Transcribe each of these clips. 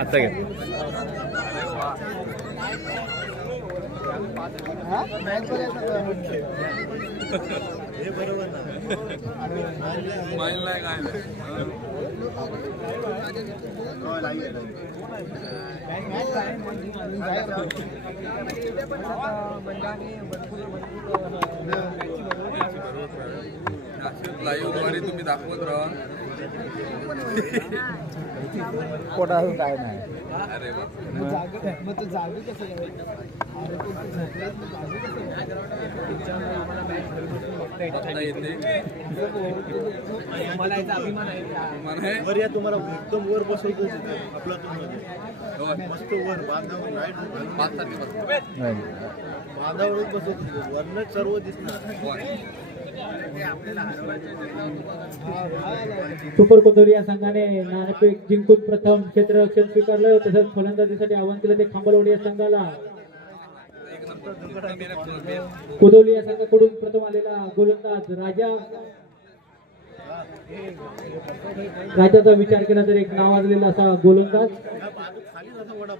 आता घ्या. हा मॅच बघायचा लाईव्हद्वारे तुम्ही दाखवत राहा. पोटाचं काय नाही. मला याचा अभिमान आहे म्हणे वर या तुम्हाला एकदम वर बसवतो आपला होय. मस्त वर बांधावर लाइट. बांधावरच बसवतो वरनच सर्व दिसणार. सुपर कोथोरी या संघाने नाणेफेक जिंकून प्रथम क्षेत्ररक्षण स्वीकारलं. तसंच फलंदाजीसाठी आव्हान केलं ते खांबलवाडी या संघाला. एक कोदवली या संघाकडून प्रथम आलेला गोलंदाज राजा. राजाचा विचार केला तर एक नावाजलेला असा गोलंदाज.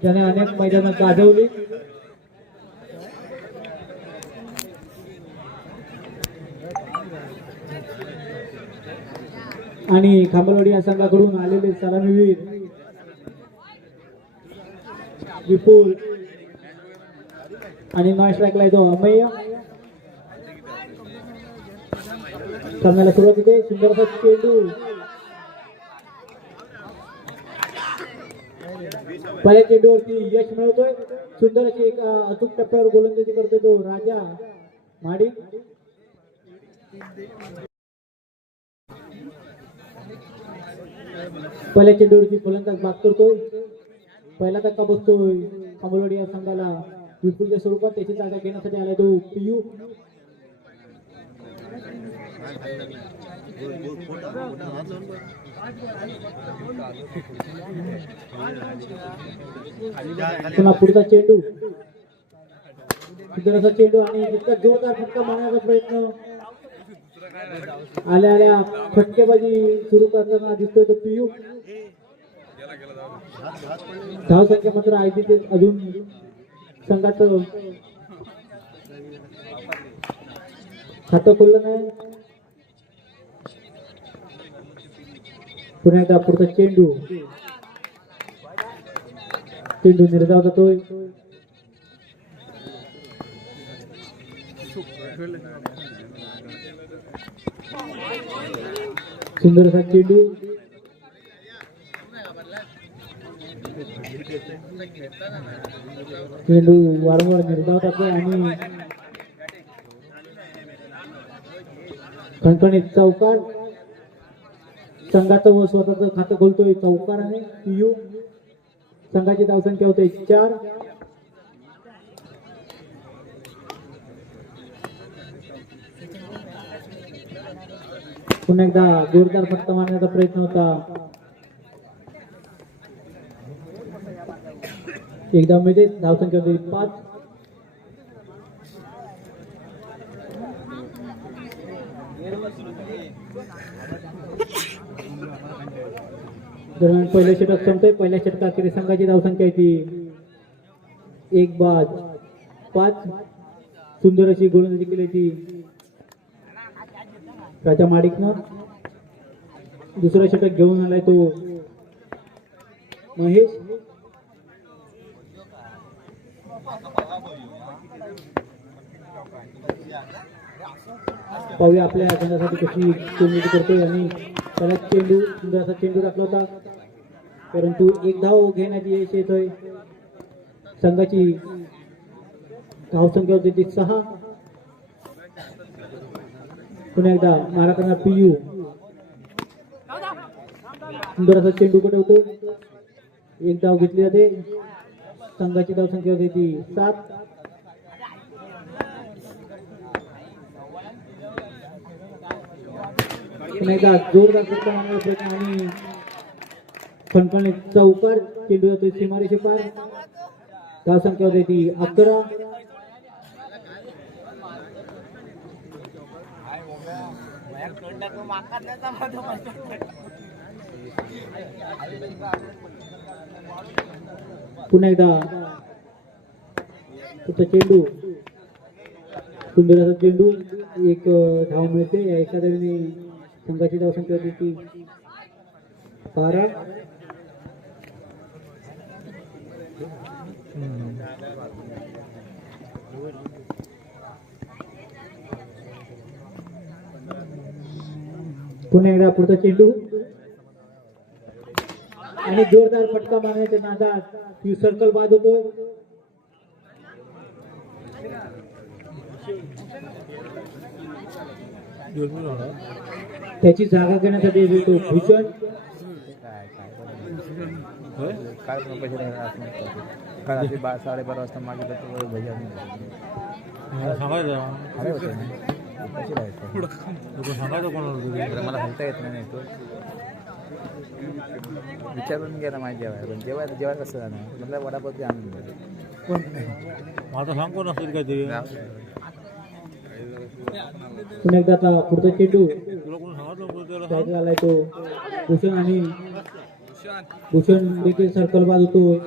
त्याने अनेक मैदानात गाजवली. आणि खांबलवाडी या संघाकडून आलेले सलामीवीर विपुल आणि नॉन स्ट्राईकला येतो अमय्या सामन्याला सुरुवात होते. सुंदर चेंडू. पहिल्या चेंडूवरती यश मिळवतोय. सुंदर अशी एक अचूक टप्प्यावर गोलंदाजी करतोय तो राजा माडी पहिल्या चेंडूवरती फलंदाज बाद करतोय. पहिला धक्का बसतोय. कांबळवाडी या संघाला विपुलच्या स्वरूपात त्याची जागा घेण्यासाठी आला तो पियू. पुन्हा पुढचा चेंडू. चेंडू आणि जितका जोरदार फटका मारण्याचा प्रयत्न. आल्या आल्या. फटकेबाजी सुरू करताना दिसतोय तो पियू. धाव संख्या मात्र आहे ते अजून संघाचं. खातं खोललं नाही. पुन्हा एकदा पुढचा चेंडू. चेंडू निर्धाव जातोय. सुंदर असा चेंडू चेंडू वारंवार निर्धाव टाकतोय आणि कणकणीत चौकार. संघाचं व स्वतःचं खातं खोलतोय आणि पियू. संघाची धावसंख्या होते चार. पुन्हा एकदा जोरदार फटका मारण्याचा प्रयत्न होता. एकदा मिळते धावसंख्या होती पाच. दरम्यान पहिल्या षटक संपतोय. पहिल्या षटकात संघाची धावसंख्या आहे एक बाद पाच. सुंदर अशी गोलंदाजी केली ती राजा माडिकनं दुसरा षटक घेऊन आलाय तो महेश. पाहूया आपल्या संघासाठी कशी चेंडू करतोय आणि त्याला चेंडू सुंदर असा चेंडू टाकला होता. परंतु एक धाव घेण्याची यश येतोय. संघाची धावसंख्या होती ती सहा. पुन्हा एकदा मारा करणार पियू. सुंदर असा चेंडू कडे एक धाव घेतली जाते. संघाची धावसंख्या होती ती सात. पुन्हा एकदा जोरदार प्रयत्न आणि फणफणे चौकार चेंडू जातोय सीमारेषे पार धावसंख्या होती ती अकरा. पुन्हा एकदा फक्त चेंडू. सुंदर चेंडू एक धाव मिळते. या एका संघाची धाव संख्या होती ती बारा. पुन्हा एकदा पुढचा चेंडू आणि जोरदार फटका मारण्याच्या नादात यू सर्कल बाद होतोय त्याची जागा घेण्यासाठी येतो भूषण काय काल साडेबारा वाजता मागितलं तर भैया खरे होते ना कशी राहायचं बरं, मला सांगता येत नाही तो विचारून गेला माझ्या जेवाय पण जेवाय जेवाय कसं जाणार म्हटलं वडापावची आणून द्या आता सांग कोण असेल काहीतरी पुन्हा एकदा आता पुढचा चेंडू तुला कोण सांगितलं त्याला आलाय तो भूषण आणि भूषण देखील सर्कल बाद होतोय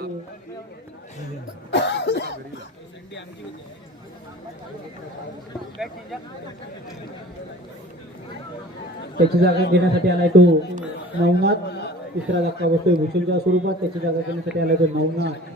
त्याची जागा घेण्यासाठी आलाय तो नवनाथ. तिसरा धक्का बसतोय भूषणच्या स्वरूपात. त्याची जागा घेण्यासाठी आलाय तो नवनाथ.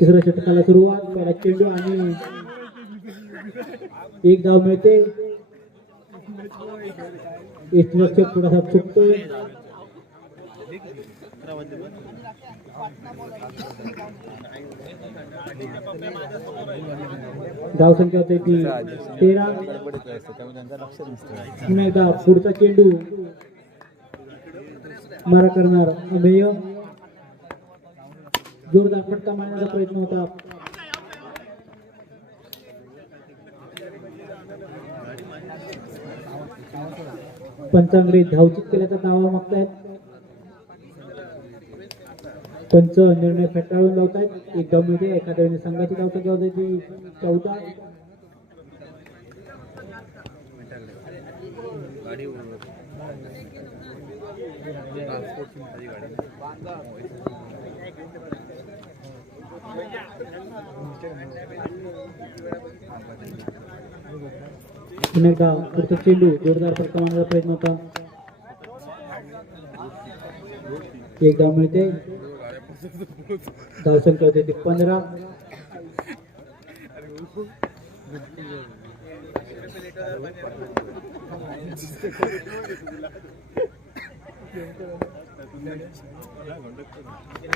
तिसऱ्या षटकाला सुरुवात त्याला चेंडू आणि एक धाव मिळते. यष्टीरक्षक थोडासा चुकतोय. धाव संख्या होते ती तेरा. पुन्हा एकदा पुढचा चेंडू. मारा करणार अमेय जोरदार फटका मारण्याचा प्रयत्न होता. पंचांगरे धावचित केल्याचा दावा मागतायत. पंच निर्णय फेटाळून लावतायत. एक धाव मिळते एका संघाची धाव संख्या होते ती चौदा. पुन्हा एकदा पुढचा चेंडू जोरदार फटका प्रयत्न होता. एक धाव मिळते. धाव संख्या होते ती पंधरा.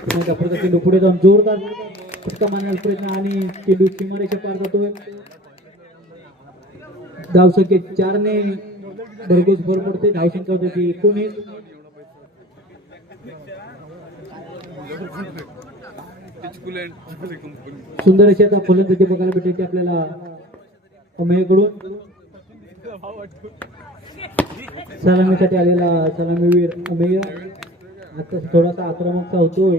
पुन्हा चेंडू पुढे जाऊन जोरदार फटका मारण्याचा प्रयत्न आणि चेंडू सीमारेषा पार जातोय. धावसंख्येत चारने भरघोस भर पडते धावसंख्या होते ती एकोणीस. सुंदर अशी आता फलंदाजी बघायला भेटायची आपल्याला अमेयकडून सलामीसाठी आलेला सलामीवीर अमेय आता थोडासा आक्रमकचा होतोय.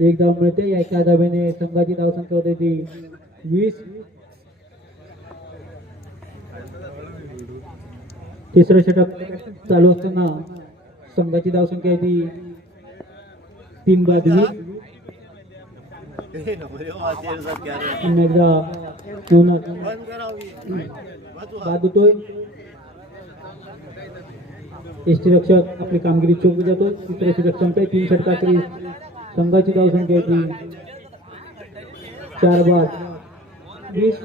एक धाव मिळते. या एका धावेने संघाची धावसंख्या होते ती वीस. तिसरं षटक चालू असताना संघाची धावसंख्या आहे ती तीन बाद वीस. एकदा दोनच बंद करावी वाचवा. बाद होतोय एसटी रक्षक आपली कामगिरी चोख जातो. तिसऱ्या षटक संपते तीन षटकातरी संघाची धावसंख्या होती चार बाद. वीस.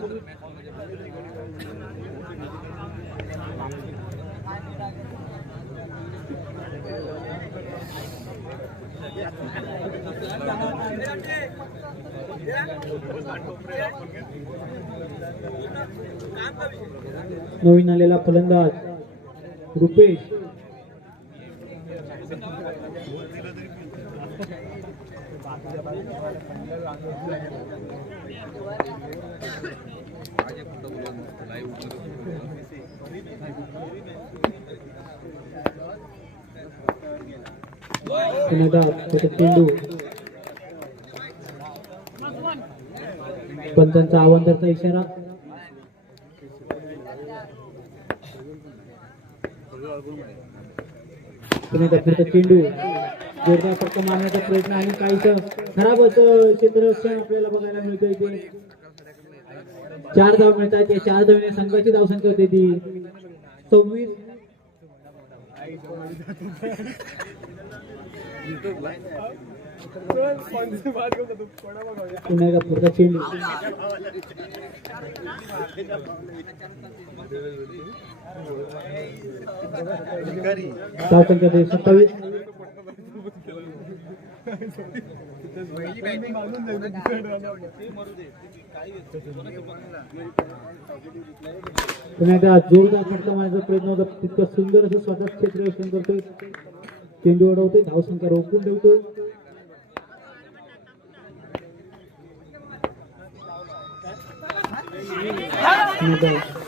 नवीन आलेला फलंदाज रुपेश पुन्हा एकदा छोटे चेंडू पंचांचा आवाजाचा इशारा पुन्हा एकदा चेंडू. जोरदार फक्त मारण्याचा प्रयत्न आणि काहीच खराब असं क्षेत्ररक्षण आपल्याला बघायला मिळतं ते. चार धाव मिळतात या चार धावने संघाची धावसंख्या होते ती. सव्वीस. पुन्हा एकदा पुढचा चेंडू. सत्तावीस. पुन्हा एकदा जोरदार फटका मारण्याचा प्रयत्न होता. तितकं सुंदर असं स्वतः क्षेत्ररक्षण करतोय. चेंडू अडवतोय. धावसंख्या रोखून ठेवतोय. Thank you.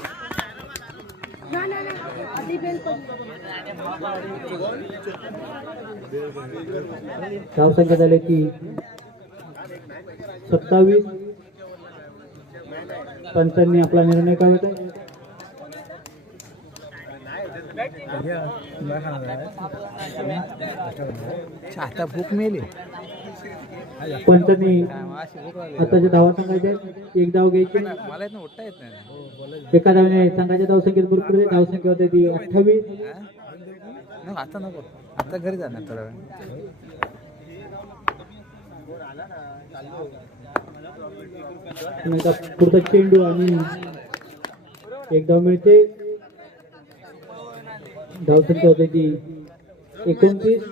धावसंख्या झाली की सत्तावीस पंचांनी आपला निर्णय काय होता? आता भूक मेली. भूक लागली आताच्या धावा सांगायच्या? एक धाव घ्यायची. एका धावने संघाच्या धावसंख्येत भरपूर. धावसंख्या होते ती अठ्ठावीस. आता नको. आता घरी जाणार थोडा वेळ. पुढचा चेंडू आणि एक धाव मिळते. धावसंख्या होते ती एकोणतीस.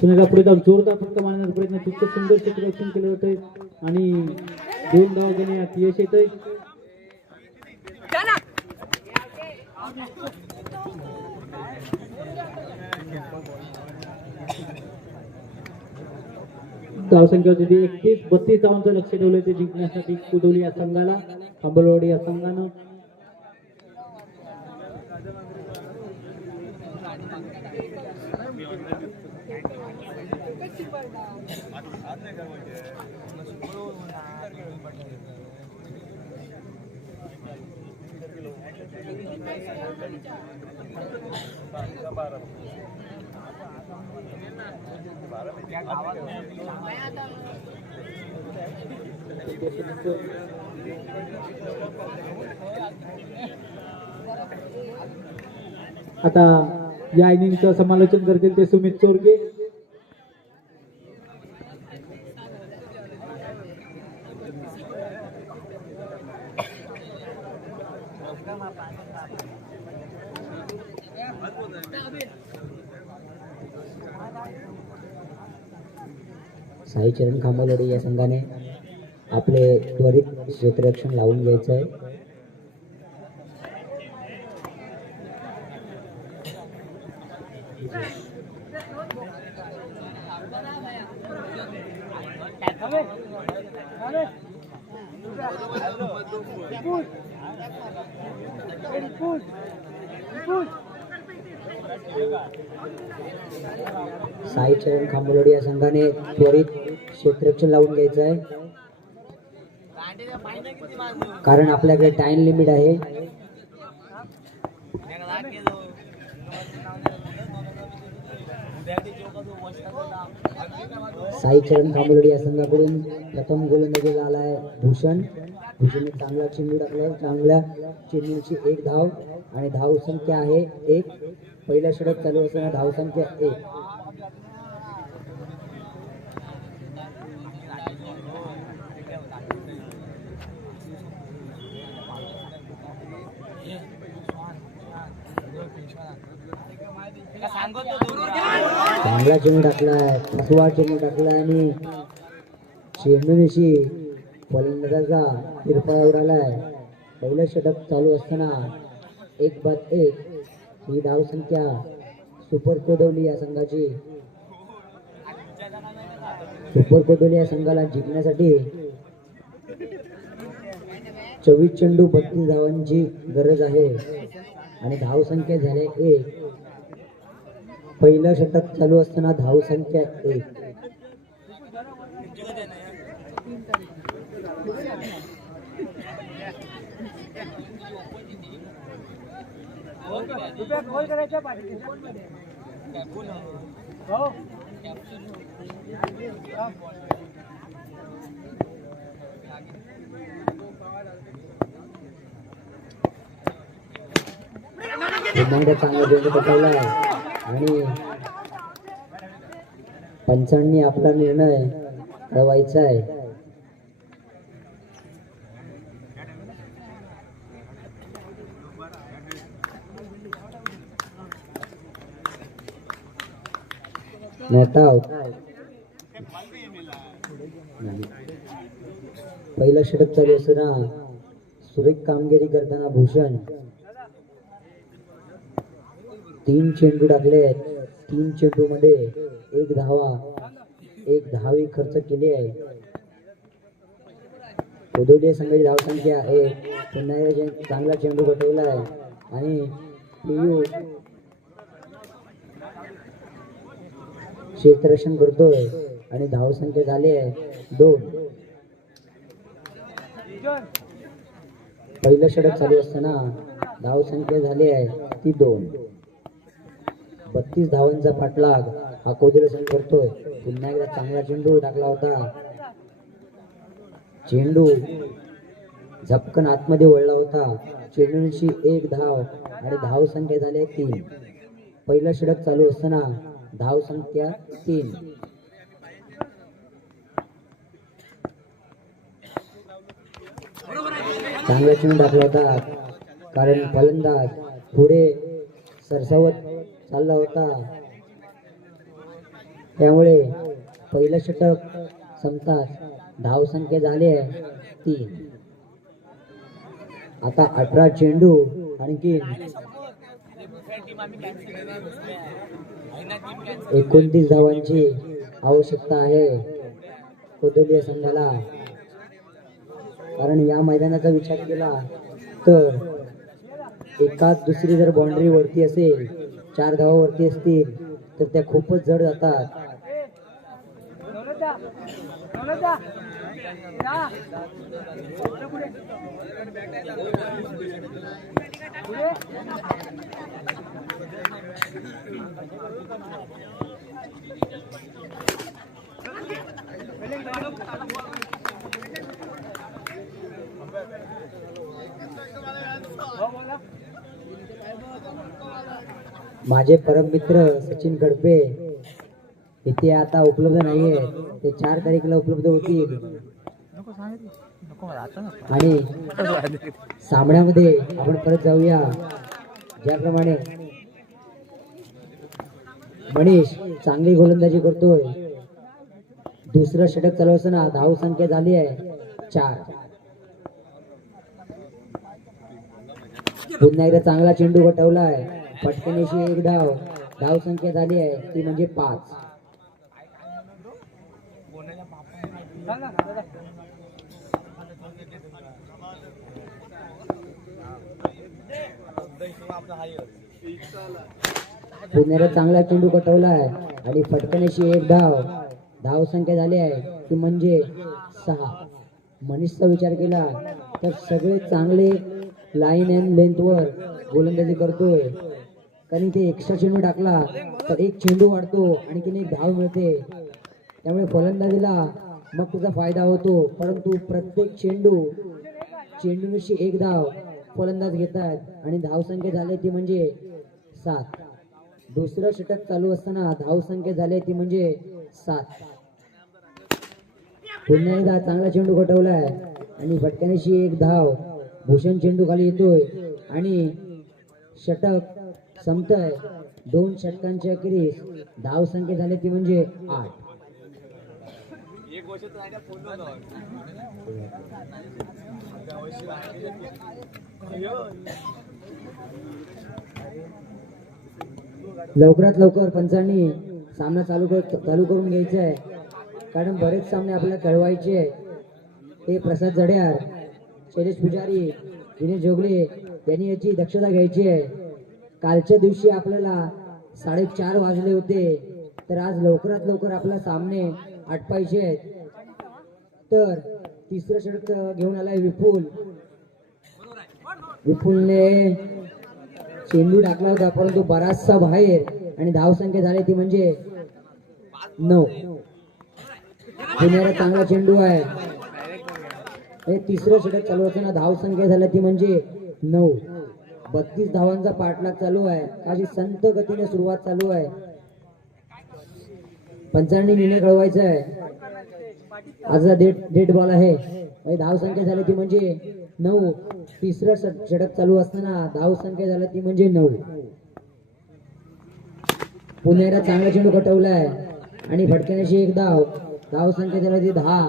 पुण्याला पुढे जाऊन जोरदार फक्त मारण्याचा प्रयत्न तितकं सुंदर क्षेत्ररक्षण केलं होतंय आणि दोन धाव घेण्यात यश येतंय. धावसंख्या होती ती एकतीस बत्तीस धावांचं लक्ष ठेवलं ते जिंकण्यासाठी कुदवली या संघाला कंबलवाडी या संघानं. आता या इनिंगचं समालोचन करतील ते सुमित चोरगे. साईचरण खांबालोडे या संघाने आपले त्वरित क्षेत्ररक्षण लावून घ्यायचं आहे. साईचरण खांबलोडे या संघाने त्वरित क्षेत्ररक्षण लावून घ्यायचं आहे. कारण आपल्याकडे टाइम लिमिट आहे. साई चरण या संघाकडून प्रथम गोलंदाजीला आहे भूषण. भूषणने चांगला चेंडू टाकला चांगल्या चेंडूची एक धाव आणि धाव संख्या आहे एक. पहिल्या षटक चालू असताना धावसंख्या एक. चांगला चेंडू टाकलाय फसवा चेंडू टाकलाय आणि चेंडूनिशी फलंदाजाचा तिरपा उडालाय पहिलं षटक चालू असताना एक बाद एक. ही धावसंख्या सुपर कोदवली या संघाची. सुपर कोदवली या संघाला जिंकण्यासाठी चोवीस चेंडू बत्तीस धावांची गरज आहे. आणि धावसंख्या झाले एक. पहिलं षटक चालू असताना धावसंख्या एक. पुन्हा एकदा चांगला चेंडू आणि पंचांनी आपला निर्णय कळवायचा आहे. नॉट पहिला षटक चालू असताना सुरेख कामगिरी करताना भूषण. तीन चेंडू टाकले आहेत. तीन चेंडू मध्ये एक धावा एक धावी खर्च केली आहे. उदोली संघाची धावसंख्या एक. पुन्हा चांगला चेंडू पटवला आहे. आणि क्षेत्ररक्षण करतोय आणि धावसंख्या झाली आहे दोन. पहिलं षटक चालू असताना धावसंख्या झाली आहे ती दोन. बत्तीस धावांचा पाठलाग हा कोदिर संघ करतोय. पुन्हा एकदा चांगला चेंडू टाकला होता. चेंडू झपकन आतमध्ये वळला होता. चेंडूंशी एक धाव आणि धाव संख्या झाली आहे तीन. पहिलं षटक चालू असताना धाव संख्या तीन. चांगला चेंडू टाकला होता. कारण फलंदाज पुढे सरसावत चालला होता. त्यामुळे पहिलं षटक संपताच धाव संख्या झाली आहे तीन. आता अठरा चेंडू आणखी एकोणतीस धावांची आवश्यकता आहे कोदोली संघाला. कारण या मैदानाचा विचार केला तर एकाच दुसरी जर बाउंड्री वरती असेल चार धावा वरती असतील तर त्या खूपच जड जातात. माझे परममित्र सचिन गडपे इथे आता उपलब्ध नाहीये. ते चार तारीखला उपलब्ध होतील. आणि सामन्यामध्ये आपण परत जाऊया. ज्याप्रमाणे मनीष चांगली गोलंदाजी करतोय. दुसरं षटक चालू असताना धाव संख्या झाली आहे चार. पुन्हा एकदा चांगला चेंडू गटवलाय पटकनेशी एक धाव. धाव संख्या झाली आहे ती म्हणजे पाच. पुण्याला चांगला चेंडू कटवलाय आणि फटकण्याची एक धाव धाव संख्या झाली आहे. ती म्हणजे सहा. मनीषचा विचार केला तर सगळे चांगले लाईन अँड लेंथवर गोलंदाजी करतोय. कारण ते एक्स्ट्रा चेंडू टाकला तर एक चेंडू वाढतो आणखीन एक धाव मिळते. त्यामुळे फलंदाजीला मग त्याचा फायदा होतो. परंतु प्रत्येक चेंडू चेंडूशी एक धाव फलंदाज घेतात आणि धावसंख्या झाली ती म्हणजे सात. दुसरं षटक चालू असताना धावसंख्या झाली ती म्हणजे सात. पुन्हा एकदा चांगला चेंडू घटवलाय आणि फटक्यानेशी एक धाव. भूषण चेंडू खाली येतोय आणि षटक संपतंय. दोन षटकांच्या अखेरीस धाव संख्या झाली ती म्हणजे आठ. लवकरात लवकर पंचांनी सामना चालू कर चालू करून घ्यायचा आहे. कारण बरेच सामने आपल्याला खेळवायचे आहे. हे प्रसाद जड्यार शैलेश पुजारी दिनेश जोगले यांनी याची दक्षता घ्यायची आहे. कालच्या दिवशी आपल्याला साडेचार वाजले होते. तर आज लवकरात लवकर आपला सामने आटपायचे आहेत. तर तिसरं षटक घेऊन आलाय विपुल. विपुलने चेंडू टाकला होता परंतु बराचसा बाहेर आणि धावसंख्या झाली ती म्हणजे नऊ. पुण्याला चांगला चेंडू आहे. हे तिसरं षटक चालू असताना धावसंख्या झाली ती म्हणजे नऊ. बत्तीस धावांचा पाठलाग चालू आहे. अशी संत गतीने सुरुवात चालू आहे. पंचांनी निर्णय कळवायचा आहे. आजचा डेट डेट बॉल आहे. धाव संख्या झाली ती म्हणजे नऊ. तिसरं षटक चालू असताना धावसंख्या झाली ती म्हणजे नऊ. पुण्याला चांगला चेंडू कटवलाय. आणि फटक्याशी एक धाव. धाव संख्या झाली ती दहा.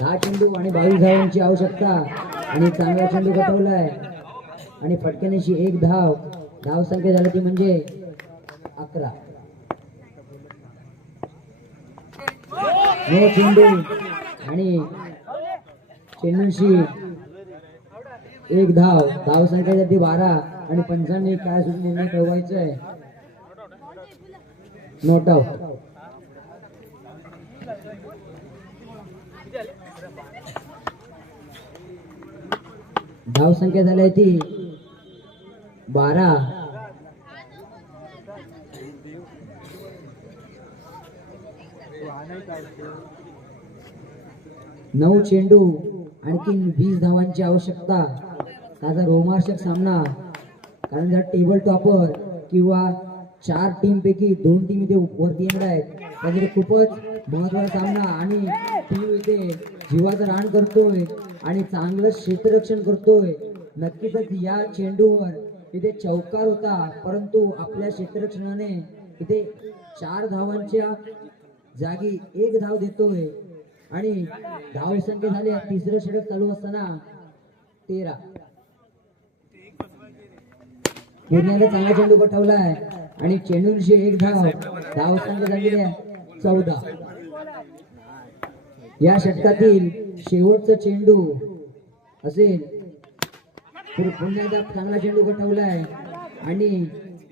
दहा चेंडू आणि बावीस धावांची आवश्यकता. आणि चांगला चेंडू कटवलाय. आणि फटक्याशी एक धाव. धाव संख्या झाली ती म्हणजे अकरा. नो चेंडू आणि चेंडूशी एक धाव. धाव संख्या झाली ती बारा आणि पंचांनी काय सुद्धा निर्णय कळवायचा आहे नोट आउट. धाव संख्या झाली ती बारा. नऊ चेंडू आणखीन वीस धावांची आवश्यकता. त्याचा रोमांचक सामना. कारण जर टेबल टॉपर किंवा चार टीम पैकी दोन टीम इथे वरती येणार आहेत. त्यासाठी खूपच महत्त्वाचा सामना. आणि टीम इथे जीवाचं रान करतोय आणि चांगलं क्षेत्ररक्षण करतोय. नक्कीच या चेंडूवर इथे चौकार होता परंतु आपल्या क्षेत्ररक्षणाने इथे चार धावांच्या जागी एक धाव देतोय. आणि धाव संख्या झाली तिसरं षटक चालू असताना तेरा. पुण्याने चांगला चेंडू पठवलाय आणि चेंडूंशी एक धाव धाव संख्या झालेली आहे चौदा. या षटकातील शेवटचा चेंडू असेल तर पुन्हा एकदा चांगला चेंडू गटवलाय आणि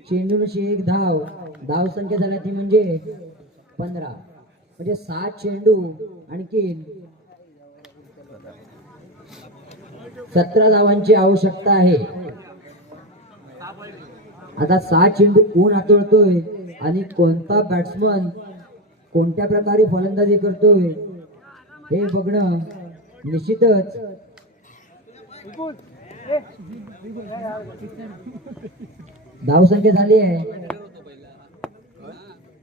चेंडूशी एक धाव धाव संख्या झाला ती म्हणजे पंधरा. म्हणजे सात चेंडू आणखीन सतरा धावांची आवश्यकता आहे. आता सात चेंडू कोण हाताळतोय आणि कोणता बॅट्समन कोणत्या प्रकारे फलंदाजी करतोय हे बघणं निश्चितच धाव संख्या झाली आहे.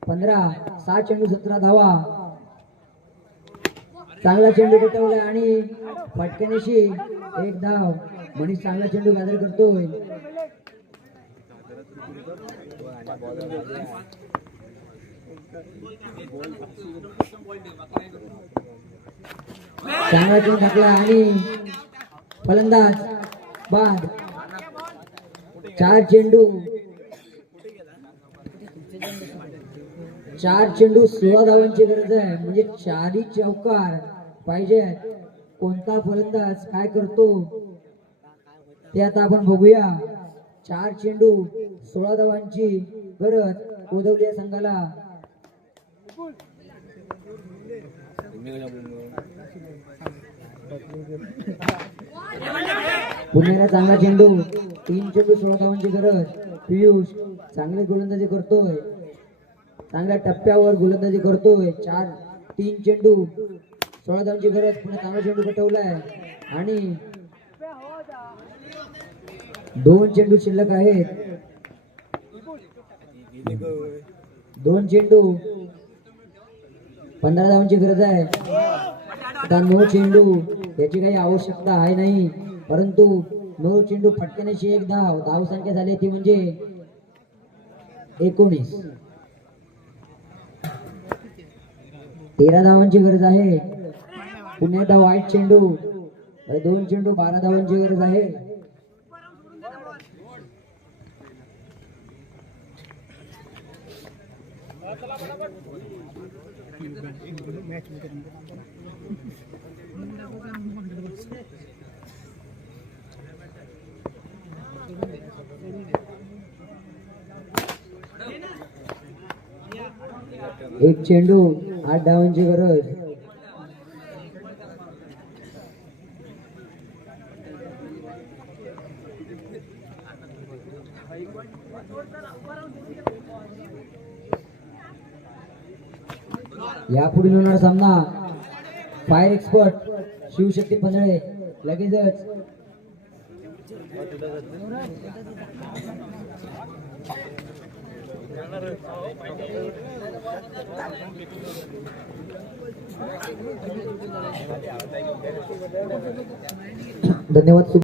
पंधरा सात चेंडू सतरा धावा. चांगला चेंडू पटवला आणि फटक्यानेशी एक धाव. मनीष चांगला चेंडू गॅदर करतोय. चांगला चेंडू टाकला आणि फलंदाज बाद। चार चेंडू। चार चेंडू सोळा धावांची गरज आहे. म्हणजे चारही चौकार पाहिजे कोणता फलंदाज काय करतो ते आता आपण बघूया. चार चेंडू सोळा धावांची गरज कोदवल्या संघाला. पुण्याला चांगला चेंडू तीन चेंडू सोळा धावांची गरज पियुष चांगली गोलंदाजी करतोय. चांगल्या टप्प्यावर गोलंदाजी करतोय. चार तीन चेंडू सोळा धावांची गरज पुन्हा चांगला चेंडू पटवलाय. आणि दोन चेंडू शिल्लक आहेत. दोन चेंडू पंधरा धावांची गरज आहे. आता नो चेंडू याची काही आवश्यकता आहे नाही. परंतु नो चेंडू फटकण्याची एक धाव धाव संख्या झाली ती म्हणजे एकोणीस. तेरा धावांची गरज आहे. पुन्हा एकदा वाईट चेंडू दोन चेंडू बारा धावांची गरज आहे. एक चेंडू आठ डावांची गरज. यापुढे होणार सामना फायर एक्सपर्ट शिवशक्ती पंधळे लगेचच. धन्यवाद.